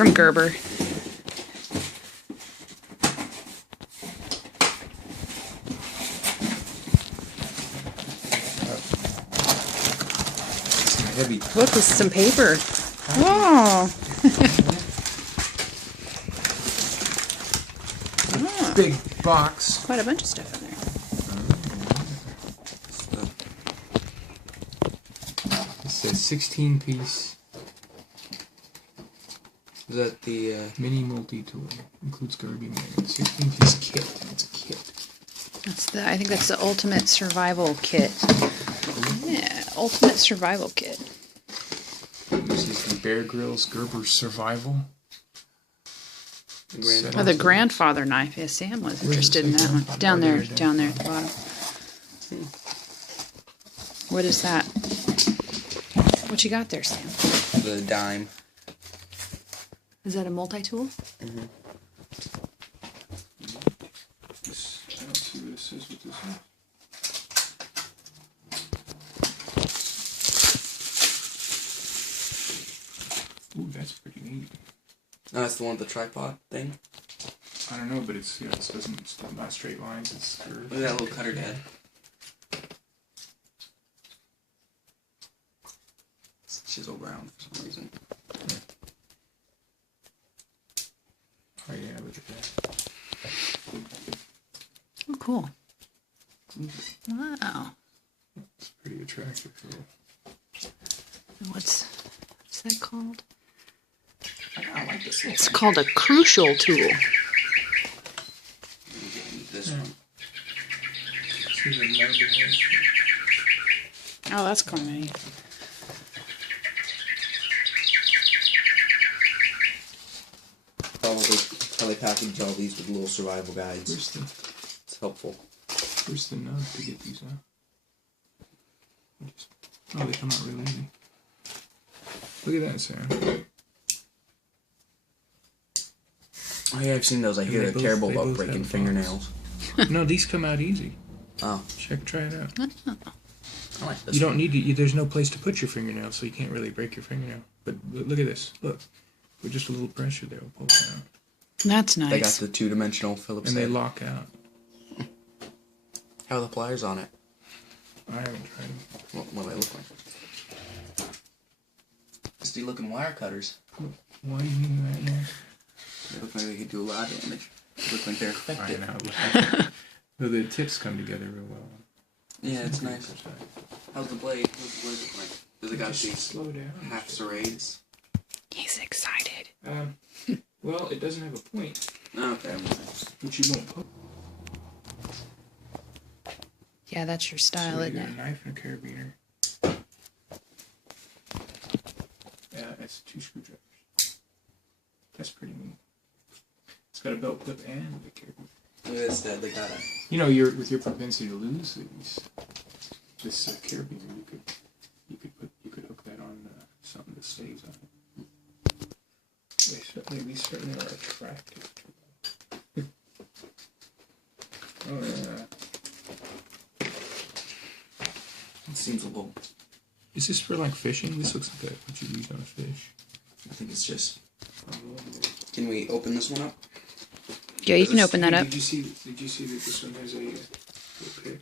from Gerber. Heavy. Look, this is some paper. Oh. Oh. Big box. Quite a bunch of stuff in there. It says 16-piece. Is that the mini multi-tool? Includes garbage man. 16-piece kit. It's a kit. That's the. I think that's the ultimate survival kit. Yeah, ultimate survival kit. This is the Bear Grylls Gerber Survival. Oh, the grandfather knife. Yeah, Sam was interested in that one. Down there at the bottom. What is that? What you got there, Sam? The dime. Is that a multi-tool? Mm-hmm. I don't see what it says with this one. Ooh, that's pretty neat. No, that's the one with the tripod thing. I don't know, but it's it doesn't. It's not straight lines. It's curved. Look at that little cutter, Dad. It's chiseled round for some reason. Oh yeah, look at that. Oh, cool. Wow. It's pretty attractive tool. What's that called? I like this. It's called a crucial tool. Let me get into this one. See the marble head? Oh, that's kind of neat. Probably how they package all these with little survival guides. It's helpful. Where's the nub to get these out? Oh, they come out really easy. Look at that, Sarah. Oh yeah, I've seen those. I hear they're terrible about breaking fingernails. No, these come out easy. Oh. Try it out. I like this. You don't need to. There's no place to put your fingernail, so you can't really break your fingernail. But look at this. Look, with just a little pressure, there will pull it out. That's nice. They got the two-dimensional Phillips And they head. lock out. How are the pliers on it? I haven't tried them. What do they look like? Nasty looking wire cutters. Why do you mean right now? They look like they could do a lot of damage. They look like they're I effective. know. No, the tips come together real well. Yeah, it's nice. How's the blade? What's the blade look like? Does it got Just these slow down. half serrades? He's excited. Well, it doesn't have a point, Okay. which you won't poke. Yeah, that's your So style, you isn't got it? a knife and a carabiner. Yeah, that's 2 screwdrivers. That's pretty neat. It's got a belt clip and a carabiner. Look at this, Dad. They got it. You know, with your propensity to lose this carabiner, you could hook that on something that stays on it. These certainly are attractive. Oh yeah. It seems a little. Is this for like fishing? This looks like what you use on a fish. I think it's just. Can we open this one up? Yeah, you can open that up. Did you see that this one has a little pick?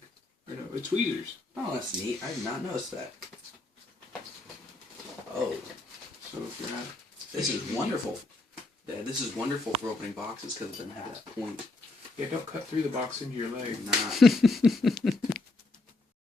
Or no, it's tweezers. Oh, that's neat. I did not notice that. Oh, So if you're not, this is wonderful. Dad, this is wonderful for opening boxes because it doesn't have that point. yeah, don't cut through the box into your leg. Not.